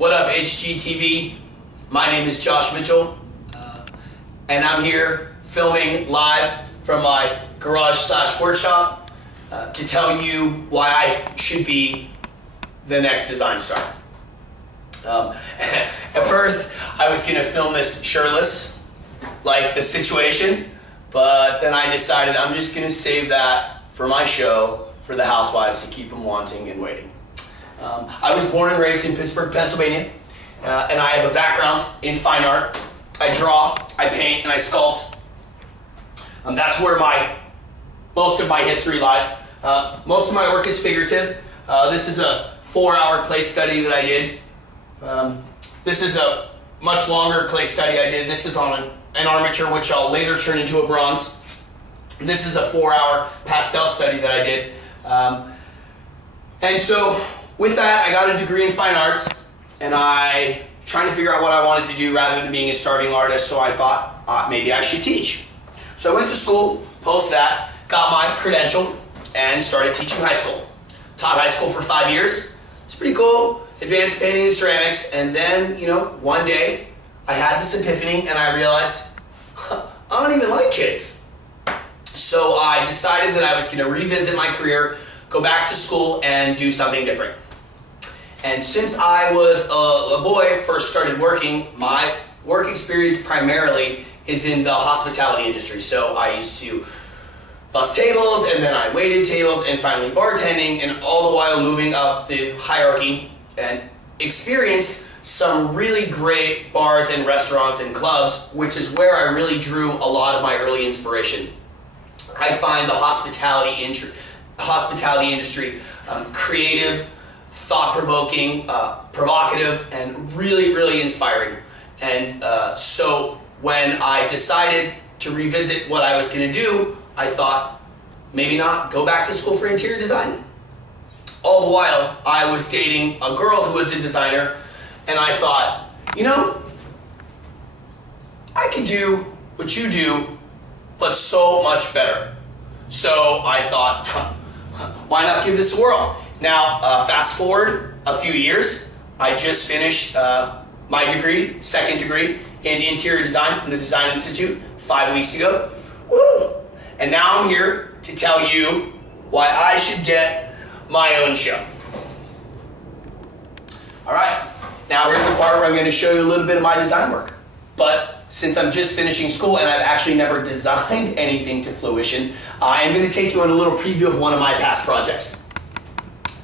What up, HGTV? My name is Josh Mitchell, and I'm here filming live from my garage/workshop to tell you why I should be the next design star. At first, I was gonna film this shirtless, like the situation, but then I decided I'm just gonna save that for my show for the housewives to keep them wanting and waiting. I was born and raised in Pittsburgh, Pennsylvania, and I have a background in fine art. I draw, I paint, and I sculpt. That's where most of my history lies. Most of my work is figurative. This is a 4-hour clay study that I did. This is a much longer clay study I did. This is on an armature, which I'll later turn into a bronze. This is a 4-hour pastel study that I did. And so with that, I got a degree in fine arts, and I trying to figure out what I wanted to do rather than being a starving artist, so I thought maybe I should teach. So I went to school, post that, got my credential, and started teaching high school. Taught high school for 5 years. It's pretty cool, advanced painting and ceramics, and then, one day I had this epiphany and I realized, I don't even like kids. So I decided that I was gonna revisit my career, go back to school and do something different. And since I was a boy, first started working, my work experience primarily is in the hospitality industry. So I used to bus tables, and then I waited tables, and finally bartending, and all the while moving up the hierarchy and experienced some really great bars and restaurants and clubs, which is where I really drew a lot of my early inspiration. I find the hospitality industry creative, thought-provoking, provocative, and really, really inspiring. And so when I decided to revisit what I was going to do, I thought, maybe not, go back to school for interior design. All the while, I was dating a girl who was a designer, and I thought, I could do what you do, but so much better. So I thought, why not give this a whirl? Now, fast forward a few years, I just finished my degree, second degree, in interior design from the Design Institute 5 weeks ago. Woo! And now I'm here to tell you why I should get my own show. All right, now here's the part where I'm going to show you a little bit of my design work. But since I'm just finishing school and I've actually never designed anything to fruition, I am going to take you on a little preview of one of my past projects.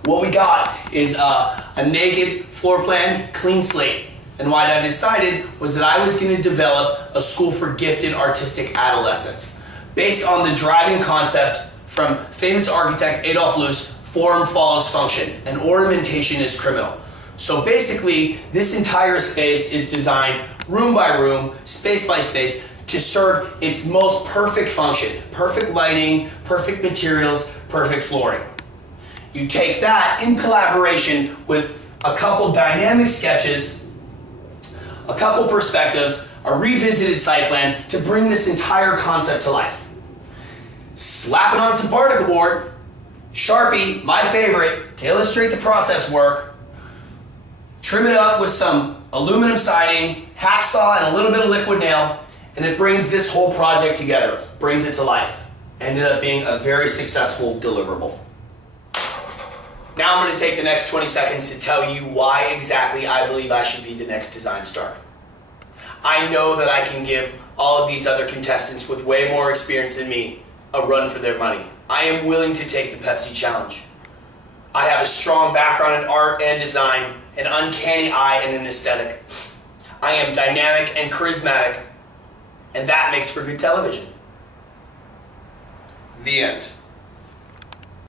What we got is a naked floor plan, clean slate. And what I decided was that I was going to develop a school for gifted artistic adolescents based on the driving concept from famous architect Adolf Loos, form follows function, and ornamentation is criminal. So basically, this entire space is designed room by room, space by space, to serve its most perfect function. Perfect lighting, perfect materials, perfect flooring. You take that in collaboration with a couple dynamic sketches, a couple perspectives, a revisited site plan to bring this entire concept to life. Slap it on some particle board, Sharpie, my favorite, to illustrate the process work, trim it up with some aluminum siding, hacksaw, and a little bit of liquid nail, and it brings this whole project together, brings it to life. Ended up being a very successful deliverable. Now I'm going to take the next 20 seconds to tell you why exactly I believe I should be the next design star. I know that I can give all of these other contestants with way more experience than me a run for their money. I am willing to take the Pepsi challenge. I have a strong background in art and design, an uncanny eye and an aesthetic. I am dynamic and charismatic, and that makes for good television. The end.